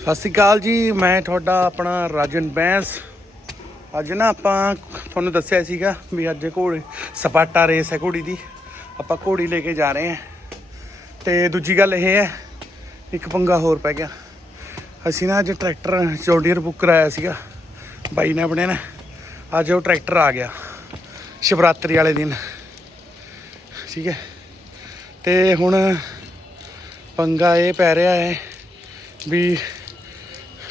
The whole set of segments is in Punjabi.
ਸਤਿ ਸ਼੍ਰੀ ਅਕਾਲ ਜੀ, ਮੈਂ ਤੁਹਾਡਾ ਆਪਣਾ ਰਾਜਨ ਬੈਂਸ। ਅੱਜ ਨਾ ਆਪਾਂ ਤੁਹਾਨੂੰ ਦੱਸਿਆ ਸੀਗਾ ਵੀ ਅੱਜ ਘੋੜੇ ਸਪਾਟਾ ਰੇਸ ਹੈ ਘੋੜੀ ਦੀ। ਆਪਾਂ ਘੋੜੀ ਲੈ ਕੇ ਜਾ ਰਹੇ ਹਾਂ। ਤੇ ਦੂਜੀ ਗੱਲ ਇਹ ਹੈ, ਇੱਕ ਪੰਗਾ ਹੋਰ ਪੈ ਗਿਆ। ਅਸੀਂ ਨਾ ਅੱਜ ਟਰੈਕਟਰ, ਜੌਂਡੀਅਰ ਬੁੱਕ ਕਰਾਇਆ ਸੀਗਾ। ਬਾਈ ਨੇ ਆਪਣੇ ਨੇ, ਅੱਜ ਉਹ ਟਰੈਕਟਰ ਆ ਗਿਆ, ਸ਼ਿਵਰਾਤਰੀ ਵਾਲੇ ਦਿਨ। ਠੀਕ ਹੈ। ਤੇ ਹੁਣ ਪੰਗਾ ਇਹ ਪੈ ਰਿਹਾ ਹੈ ਵੀ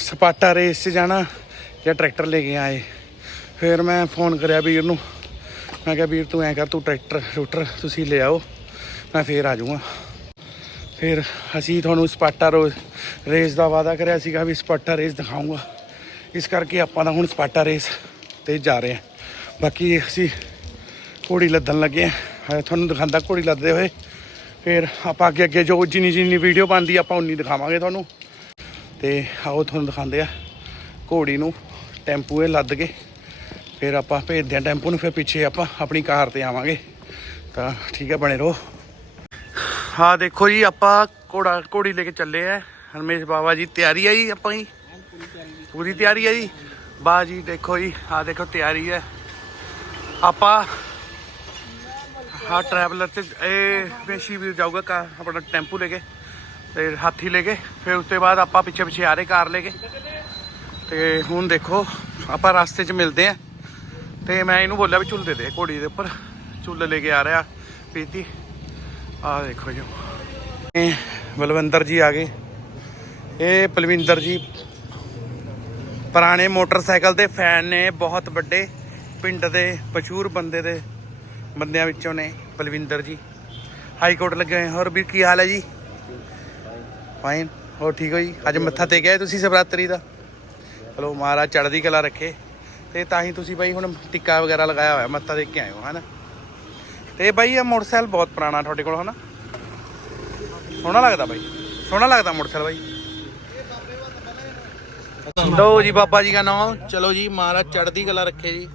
ਸਪਾਟਾ ਰੇਸ 'ਚ ਜਾਣਾ ਜਾਂ ਟਰੈਕਟਰ ਲੈ ਕੇ ਆਏ। ਫਿਰ ਮੈਂ ਫੋਨ ਕਰਿਆ ਵੀਰ ਨੂੰ। ਮੈਂ ਕਿਹਾ, ਵੀਰ, ਤੂੰ ਐਂ ਕਰ, ਤੂੰ ਟਰੈਕਟਰ ਰੂਟਰ ਤੁਸੀਂ ਲੈ ਆਓ, ਮੈਂ ਫੇਰ ਆ ਜਾਊਂਗਾ। ਫਿਰ ਅਸੀਂ ਤੁਹਾਨੂੰ ਸਪਾਟਾ ਰੋ ਰੇਸ ਦਾ ਵਾਅਦਾ ਕਰਿਆ ਸੀਗਾ ਵੀ ਸਪਾਟਾ ਰੇਸ ਦਿਖਾਊਂਗਾ। ਇਸ ਕਰਕੇ ਆਪਾਂ ਤਾਂ ਹੁਣ ਸਪਾਟਾ ਰੇਸ ਤੇ ਜਾ ਰਹੇ ਹਾਂ। ਬਾਕੀ ਅਸੀਂ ਘੋੜੀ ਲੱਦਣ ਲੱਗੇ ਹਾਂ। ਤੁਹਾਨੂੰ ਦਿਖਾਉਂਦਾ ਘੋੜੀ ਲੱਦਦੇ ਹੋਏ। ਫਿਰ ਆਪਾਂ ਅੱਗੇ ਅੱਗੇ ਜੋ ਜਿੰਨੀ ਜਿੰਨੀ ਵੀਡੀਓ ਬਣਦੀ, ਆਪਾਂ ਉਨੀ ਦਿਖਾਵਾਂਗੇ ਤੁਹਾਨੂੰ। ਤੇ ਆਓ ਤੁਹਾਨੂੰ ਦਿਖਾਉਂਦੇ ਆ। ਘੋੜੀ ਨੂੰ ਟੈਂਪੂ 'ਤੇ ਲੱਦ ਕੇ ਫਿਰ ਆਪਾਂ ਭੇਜਦੇ ਆ ਟੈਂਪੂ ਨੂੰ, ਫਿਰ ਪਿੱਛੇ ਆਪਾਂ ਆਪਣੀ ਕਾਰ ਤੇ ਆਵਾਂਗੇ। ਤਾਂ ਠੀਕ ਹੈ ਬਣੇ ਰਹੋ। ਹਾਂ ਦੇਖੋ ਜੀ, ਆਪਾਂ ਘੋੜਾ, ਘੋੜੀ ਲੈ ਕੇ ਚੱਲੇ ਆ। ਹਰਮੇਸ਼ ਬਾਬਾ ਜੀ, ਤਿਆਰੀ ਆ ਜੀ ਆਪਾਂ ਜੀ? ਪੂਰੀ ਤਿਆਰੀ ਆ ਜੀ? ਬਾ ਜੀ, ਦੇਖੋ ਜੀ, ਆਹ ਦੇਖੋ, ਤਿਆਰੀ ਹੈ ਆਪਾਂ ਹਾਂ ਟਰੈਵਲਰ ਤੇ, ਇਹ ਵੇਸ਼ੀ ਵੀ ਜਾਊਗਾ ਕਾ ਆਪਣਾ ਟੈਂਪੂ ਲੈ ਕੇ। ਤੇ ਹਾਥੀ ਲੈ ਕੇ ਫਿਰ ਉਸ ਤੋਂ ਬਾਅਦ ਆਪਾਂ ਪਿੱਛੇ ਪਿੱਛੇ ਆ ਰਹੇ ਕਾਰ ਲੈ ਕੇ। ਤੇ ਹੁਣ ਦੇਖੋ, ਆਪਾਂ ਰਸਤੇ 'ਚ ਮਿਲਦੇ ਆ ਤੇ ਮੈਂ ਇਹਨੂੰ ਬੋਲਿਆ ਵੀ ਝੁੱਲ ਦੇ ਦੇ ਘੋੜੀ ਦੇ ਉੱਪਰ। ਝੁੱਲ ਲੈ ਕੇ ਆ ਰਿਹਾ ਪੀਤੀ ਆਹ ਦੇਖੋ ਜੀ। ਬਲਵਿੰਦਰ ਜੀ ਆ ਗਏ। ਇਹ ਪਲਵਿੰਦਰ ਜੀ ਪੁਰਾਣੇ ਮੋਟਰਸਾਈਕਲ ਦੇ ਫੈਨ ਨੇ, ਬਹੁਤ ਵੱਡੇ ਪਿੰਡ ਦੇ ਮਸ਼ਹੂਰ ਬੰਦੇ ਦੇ ਬੰਦਿਆਂ ਵਿੱਚੋਂ ਨੇ ਬਲਵਿੰਦਰ ਜੀ। ਹਾਈ ਕੋਰਟ ਲੱਗੇ ਹੋਏ ਹੋਰ ਵੀ ਕੀ ਹਾਲ ਹੈ ਜੀ? ਫਾਈਨ ਹੋਰ ਠੀਕ ਹੋ ਜੀ? ਅੱਜ ਮੱਥਾ ਤੇ ਗਏ ਤੁਸੀਂ ਸ਼ਿਵਰਾਤਰੀ ਦਾ? ਚਲੋ ਮਹਾਰਾਜ ਚੜ੍ਹਦੀ ਕਲਾ ਰੱਖੇ। ਤੇ ਤਾਂ ਹੀ ਤੁਸੀਂ ਬਾਈ ਹੁਣ ਟਿੱਕਾ ਵਗੈਰਾ ਲਗਾਇਆ ਹੋਇਆ, ਮੱਥਾ ਟੇਕ ਕੇ ਆਏ ਹੋ, ਹਨਾ? ਤੇ ਬਾਈ ਇਹ ਮੋਟਰਸਾਈਕਲ ਬਹੁਤ ਪੁਰਾਣਾ ਤੁਹਾਡੇ ਕੋਲ, ਹਨਾ? ਸੋਹਣਾ ਲੱਗਦਾ ਬਾਈ। ਸੋਹਣਾ ਲੱਗਦਾ ਮੋਟਰਸਾਈਕਲ ਬਾਈ। ਦੋ ਜੀ ਬਾਬਾ ਜੀ ਦਾ ਨਾਮ। ਚਲੋ ਜੀ, ਮਹਾਰਾਜ ਚੜ੍ਹਦੀ ਕਲਾ ਰੱਖੇ ਜੀ।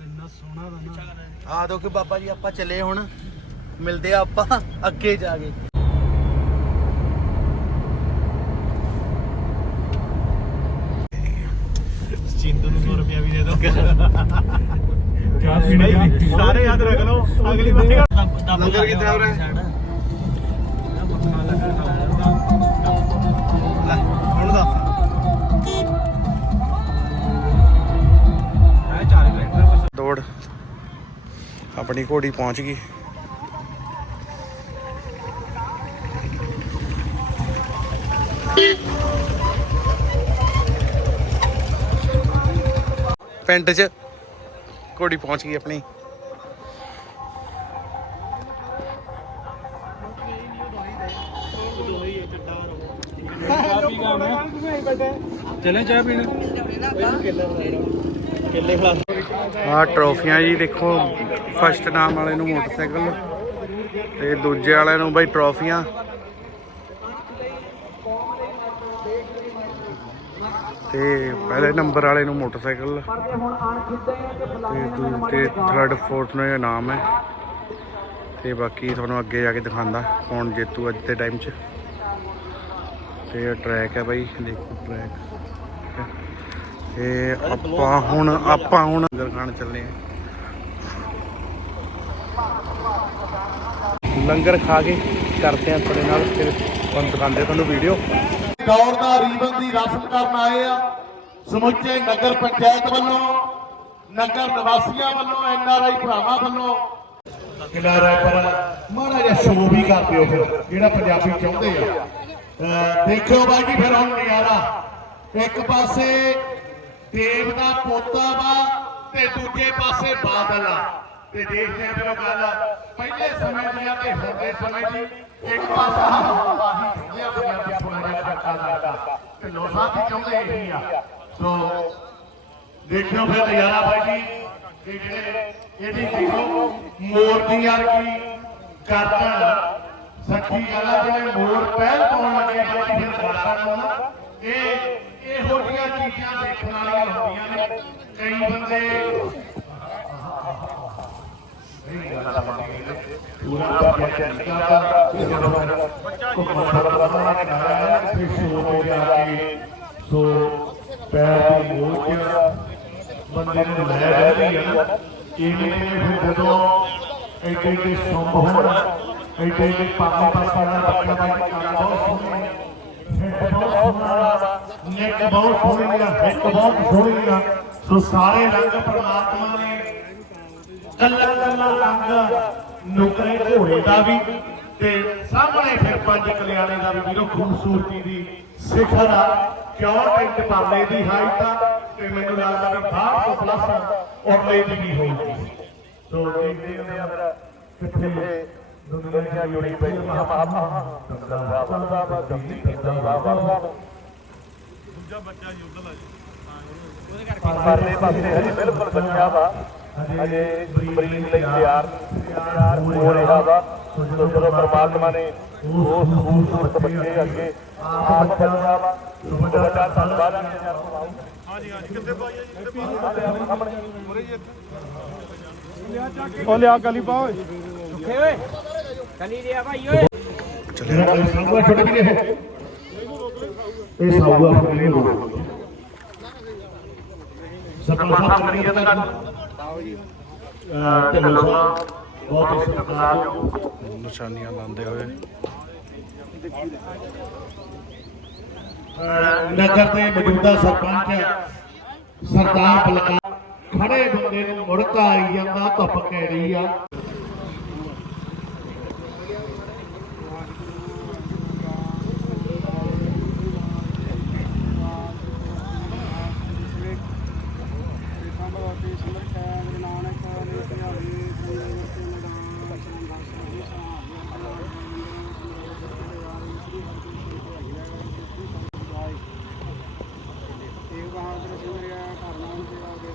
ਆ ਦੋ ਕਿ ਬਾਬਾ ਜੀ, ਆਪਾਂ ਚੱਲੇ ਹੁਣ। ਮਿਲਦੇ ਆ ਆਪਾਂ, ਅੱਗੇ ਜਾ ਕੇ। ਰੁਪਿਆ ਵੀ ਦੇ ਸਾਰੇ ਯਾਦ ਰੱਖ ਲਓ ਅਗਲੀ ਵਾਰ ਲੰਗਰ ਕਿੱਥੇ ਹੋ ਰਿਹਾ ਲੈ ਹੁਣ ਦੱਸ ਦੌੜ। ਆਪਣੀ ਘੋੜੀ ਪਹੁੰਚ ਗਈ। ਪਿੰਡ 'ਚ ਘੋੜੀ ਪਹੁੰਚ ਗਈ ਆਪਣੀ। ਚਲੇ ਚਾਹ ਪੀਣ। ਕੇਲੇ ਖਲਾ ਆਹ ਟਰੋਫੀਆਂ ਜੀ ਦੇਖੋ ਫਸਟ ਨਾਮ ਵਾਲੇ ਨੂੰ ਮੋਟਰਸਾਈਕਲ ਤੇ ਦੂਜੇ ਵਾਲੇ ਨੂੰ ਬਾਈ ਟਰੋਫੀਆਂ। ਤੇ ਪਹਿਲੇ ਨੰਬਰ ਵਾਲੇ ਨੂੰ ਮੋਟਰਸਾਈਕਲ ਤੇ ਦੂ- ਤੇ ਥਰਡ ਫੋਰਥ ਨੂੰ ਇਹ ਇਨਾਮ ਹੈ। ਤੇ ਬਾਕੀ ਤੁਹਾਨੂੰ ਅੱਗੇ ਜਾ ਕੇ ਦਿਖਾਉਂਦਾ ਕੌਣ ਜੇਤੂ ਅੱਜ ਦੇ ਟਾਈਮ 'ਚ। ਤੇ ਟਰੈਕ ਹੈ ਬਾਈ, ਦੇਖੋ ਟਰੈਕ ਤੇ ਆਪਾਂ ਹੁਣ ਆਪਾਂ ਹੁਣ ਲੰਗਰ ਖਾਣ ਚੱਲੇ ਆ ਲੰਗਰ ਖਾ ਕੇ ਕਰਦੇ ਆ ਤੁਹਾਡੇ ਨਾਲ, ਫਿਰ ਤੁਹਾਨੂੰ ਦਿਖਾਉਂਦੇ ਆ ਤੁਹਾਨੂੰ ਵੀਡੀਓ ਦੌੜ ਦਾ ਰੀਬਨ ਦੀ ਰਸਮ ਕਰਨ ਆਏ ਆ। ਸਮੁੱਚੇ ਨਗਰ ਪੰਚਾਇਤ ਵੱਲੋਂ, ਨਗਰ ਨਿਵਾਸੀਆਂ ਵੱਲੋਂ ਐਨਆਰਆਈ ਭਰਾਵਾਂ ਵੱਲੋਂ। ਕਿਲਾ ਰੈਪਰ ਮਾੜਾ ਜਿਹਾ ਸ਼ੋਅ ਵੀ ਕਰ ਦਿਓ ਫਿਰ, ਜਿਹੜਾ ਪੰਜਾਬੀ ਚਾਹੁੰਦੇ ਆ। ਦੇਖਿਓ ਬਾਈ ਜੀ ਫਿਰ ਹੁਣ ਨਜ਼ਾਰਾ। ਇੱਕ ਪਾਸੇ ਦੇਵ ਦਾ ਪੋਤਾ ਵਾ ਤੇ ਦੂਜੇ ਪਾਸੇ ਬਾਦਲ ਆ। ਤੇ ਦੇਖਦੇ ਆ ਫਿਰ ਗੱਲ। ਪਹਿਲੇ ਸਮੇਂ ਦੀਆਂ ਤੇ ਹੁਣ ਸਮੇਂ ਦੀ ਇੱਕ ਪਾਸਾ ਥੋੜਾ ਜਿਹਾ ਘੱਟਾ ਲੱਗਦਾ ਤੇ ਚਾਹੁੰਦੇ ਇਹੀ ਆ। ਸੋ ਦੇਖਿਓ ਫਿਰ ਨਜ਼ਾਰਾ ਬਾਈ ਜੀ ਇਹਦੀ ਦੇਖੋ ਮੋਰ ਵਰਗੀ ਗਰਦਨ ਸੱਚੀ ਗੱਲ ਆ, ਜਿਹੜੇ ਮੋਰ ਪਹਿਲ ਪਾਉਣ ਲੱਗੇ ਬਾਈ ਫਿਰ ਗਰਦਨ ਨੂੰ ਨਾ, ਇਹ ਇਹੋ ਜਿਹੀਆਂ ਚੀਜ਼ਾਂ ਦੇਖਣ ਵਾਲੀਆਂ ਹੁੰਦੀਆਂ ਨੇ। ਕਈ ਬੰਦੇ ਪੂਰਾ ਬੱਚਾ ਨਿਕਲਦਾ ਜਦੋਂ ਘੁੰਮਣ ਫਿਰਨ ਦਾ ਉਹਨਾਂ ਨੇ ਕਰਾਇਆ ਫਿਰ ਸ਼ੋਅ ਤੇ ਜਾ ਕੇ ਸੋ ਪੈਰ ਦੀ ਮੋਚ ਬੰਦੇ ਨੂੰ ਲੈ ਰਹਿੰਦੀ ਹੈ ਨਾ ਇਵੇਂ ਫਿਰ ਜਦੋਂ ਐਡੇ ਐਡੇ ਸੁੰਬ ਹੋਣ ਐਡੇ ਐਡੇ ਪਾਪਾ ਪਾਪਾ ਦਾ ਬੱਕਰਾ ਬਾਈ ਦੀ ਕੰਨ ਬਹੁਤ ਸੋਹਣੀ ਹੈ ਹਿੱਟ ਬਹੁਤ ਸੋਹਣਾ ਨੈਕ ਬਹੁਤ ਸੋਹਣੀ ਹੈ ਹਿੱਟ ਬਹੁਤ ਸੋਹਣੀ ਹੈ ਸੋ ਸਾਰੇ ਰੰਗ ਪਰਮਾਤਮਾ ਨੇ ਕੱਲਾ ਕੱਲਾ ਰੰਗ ਨੁਕਰੇ ਘੋੜੇ ਦਾ ਵੀ ਤੇ ਸਾਹਮਣੇ ਫਿਰ ਪੰਜ ਕਲਿਆਣੇ ਦਾ ਵੀ ਵੀਰੋ ਖੂਬਸੂਰਤੀ ਦੀ ਸਿਖਰ ਆ ਕਿਉਂ ਟੈਂਟ ਪਾਲੇ ਦੀ ਹਾਈਟ ਆ ਤੇ ਮੈਨੂੰ ਲੱਗਦਾ ਵੀ 60 ਤੋਂ ਪਲੱਸ ਔਰਲੇ ਦੀ ਵੀ ਹੋਊਗੀ ਸੋ ਦੇਖਦੇ ਹਾਂ ਫਿਰ ਕਿੱਥੇ ਦੁਨੀਆ ਜੁੜੀ ਪਈ ਆ ਮਹਾਮਾ ਚੱਲਦਾ ਵਾ ਦਿੱਲੀ ਚੱਲਦਾ ਵਾ ਪਰਲੇ ਪਾਸੇ ਹਜੇ ਬਿਲਕੁਲ ਬੱਚਾ ਵਾ ਹਜੇ ਬਰੀਕ ਲਈ ਤਿਆਰ ਤਿਆਰ ਹੋ ਰਿਹਾ ਵਾ। ਸੋ ਜਦੋਂ ਪਰਮਾਤਮਾ ਨੇ ਉਸ ਖੂਬਸੂਰਤ ਬੱਚੇ ਅੱਗੇ ਆਪ ਚੱਲਿਆ ਵਾ। ਸੋ ਵੱਡਾ ਧੰਨਵਾਦ ਹੈ ਉਹ ਲਿਆ ਗਲੀ ਪਾ ਓਏ। ਜਿਹੜਾ ਕੋਈ ਸਾਊਆ ਛੁੱਟ ਵੀ ਨਹੀਂ ਹੈ ਇਹ ਸਾਊਆ ਫੁੱਲੀ ਹੋ ਸਰਪੰਚ ਸਾਹਿਬ ਮਰੀਆ ਦਾ ਅਹ ਢਿੱਲੋਂ ਸਾਹਿਬ ਬਹੁਤ ਹੀ ਨਿਸ਼ਾਨੀਆਂ ਲਾਉਂਦੇ ਹੋਏ। ਨਗਰ ਦੇ ਮੌਜੂਦਾ ਸਰਪੰਚ ਸਰਦਾਰ ਬਲਕਾਰ ਖੜੇ ਬੰਦੇ ਨੂੰ ਮੁੜਕਾ ਆਈ ਜਾਂਦਾ, ਧੁੱਪ ਕੈੜੀ ਆ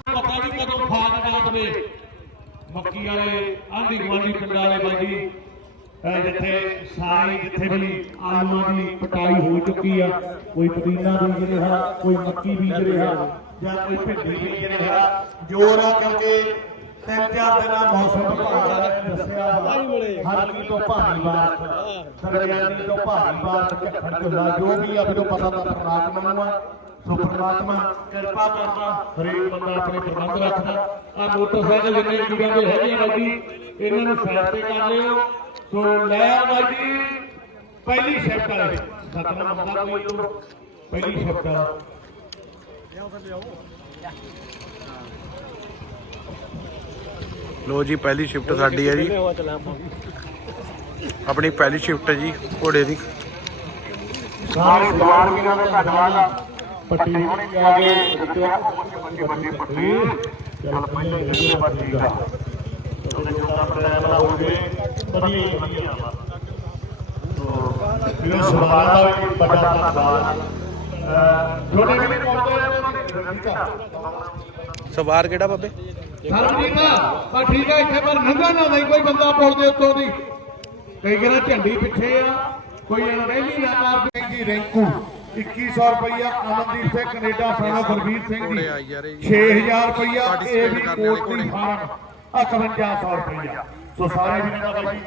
ਪਤਾ ਨਹੀਂ ਕਦੋਂ ਦਵੇ ਮੱਕੀ ਵਾਲੇ ਆਂਢੀ ਗੁਆਂਢੀ ਪਿੰਡਾਂ ਵਾਲੇ ਬਾਜੀ ਜਿੱਥੇ ਸਾਰੇ ਜਿੱਥੇ ਵੀ ਆਲੂਆਂ ਦੀ ਪਟਾਈ ਹੋ ਚੁੱਕੀ ਆ ਕੋਈ ਪੁਦੀਨਾ ਬੀਜ ਰਿਹਾ ਕੋਈ ਮੱਕੀ ਬੀਜ ਰਿਹਾ ਜਾਂ ਕੋਈ ਭਿੰਡੀ ਬੀਜ ਰਿਹਾ ਜੋਰ ਆ ਕਿਉਂਕਿ ਤਿੰਨ ਚਾਰ ਦਿਨਾਂ ਮੌਸਮ ਵਿਭਾਗ ਨੇ ਦੱਸਿਆ ਹਲਕੀ ਤੋਂ ਭਾਰੀ ਬਾਰਿਸ਼ ਦਰਮਿਆਨੀ ਤੋਂ ਭਾਰੀ ਝੱਖੜ ਝੁੱਲਾ ਜੋ ਵੀ ਆ ਮੈਨੂੰ ਪਤਾ ਤਾਂ ਪਰਮਾਤਮਾ ਨੂੰ ਆ। ਸੋ ਪਰਮਾਤਮਾ ਕਿਰਪਾ ਕਰਦਾ ਹਰੇਕ ਬੰਦਾ ਆਪਣੇ ਪ੍ਰਬੰਧ ਰੱਖਦਾ। ਆ ਮੋਟਰਸਾਈਕਲ ਜਿੰਨੇ ਕੁੜੀਆਂ ਦੇ ਹੈਗੇ ਆ ਬਾਈ ਜੀ ਇਹਨਾਂ ਨੂੰ ਸਾਈਡ ਤੇ ਕਰ ਲਿਓ। ਸੋ ਲੈ ਆ ਬਾਈ ਜੀ ਪਹਿਲੀ ਸ਼ਿਫਟ ਵਾਲੇ। ਸਤਨਾਮ ਬੰਦਾ ਕੋਈ ਤੋਂ ਪਹਿਲੀ ਸ਼ਿਫਟ ਵਾਲਾ। ਲੋ ਜੀ ਪਹਿਲੀ ਸ਼ਿਫਟ ਸਾਡੀ ਹੈ ਜੀ। ਆਪਣੀ ਪਹਿਲੀ ਸ਼ਿਫਟ ਹੈ ਜੀ ਘੋੜੇ ਦੀ। ਸਾਰੇ ਦਵਾਰ ਵੀਰਾਂ ਦਾ ਧੰਨਵਾਦ ਆ। ਪੱਟੀ ਹੋਣੀ ਆ ਗਏ ਰੁਕਿਆ ਬੱਚੇ ਬੱਚੇ ਪੱਟੀ ਚਲ ਪਹਿਲੇ ਜਿਹੜੇ ਬੱਚੇ ਦਾ ਉਹਦੇ ਜੋ ਕੰਮ ਲੈਣਾ ਹੋ ਗਏ ਵਧੀਆ ਹੀ ਵਧੀਆ ਵਾ ਸੋ ਵੀਰੋ ਸਵਾਲਾਂ ਦਾ ਵੀ ਬੜਾ ਧੰਨਵਾਦ ਅਹ ਛੋਟੇ ਵੀਰੇ ਪਹੁੰਚਦੇ ਆ ਉਹਨਾਂ ਦੀ ਰਣੀਕਾ ਸਵਾਰ ਕਿਹੜਾ ਬਾਬੇ ਸਰਬਜੀਤ ਆ ਠੀਕ ਹੈ ਇੱਥੇ ਪਰ ਨੰਗਾ ਨਾ ਨਹੀਂ ਕੋਈ ਬੰਦਾ ਪੁੱਲ ਦੇ ਉੱਤੋਂ ਦੀ ਕਈ ਕਹਿੰਦਾ ਝੰਡੀ ਪਿੱਛੇ ਆ ਕੋਈ ਅਣਰਹਿਲੀ ਨਾ ਕਰ ਦੇਗੀ ਰੈਂਕੂ 2100 ਰੁਪਇਆ ਅਮਨਦੀਪ ਸਿੰਘ ਕੈਨੇਡਾ ਸਾਨਾ ਗੁਰਬੀਰ ਸਿੰਘ ਜੀ 6000 ਰੁਪਇਆ ਇਹ ਵੀ ਕੋਟਲੀ ਘੋੜੇ। ਫਾਰਮ 5100 ਰੁਪਇਆ ਸੋ ਸਾਰੇ ਵੀਰਾਂ ਦਾ ਬਾਈ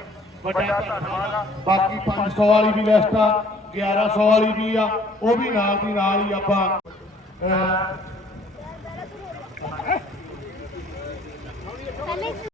ਵੱਡਾ ਧੰਨਵਾਦ। ਬਾਕੀ 500 ਵਾਲੀ ਵੀ ਲਿਸਟ ਆ 1100 ਵਾਲੀ ਵੀ ਆ ਉਹ ਵੀ ਨਾਲ ਦੀ ਨਾਲ ਹੀ ਆਪਾਂ